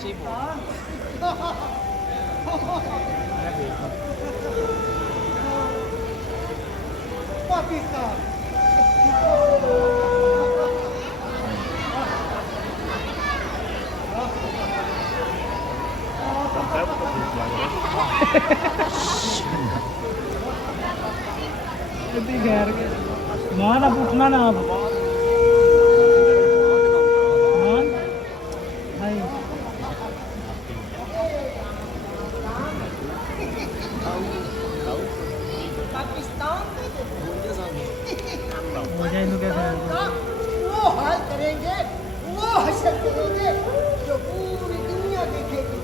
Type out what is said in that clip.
सही बोल पाकिस्तान इतनी गैर के ना ना पूछना ना आप मान भाई हो जाए तो कैसे वो हाल करेंगे वो हशर करेंगे जो पूरी दुनिया देखेगी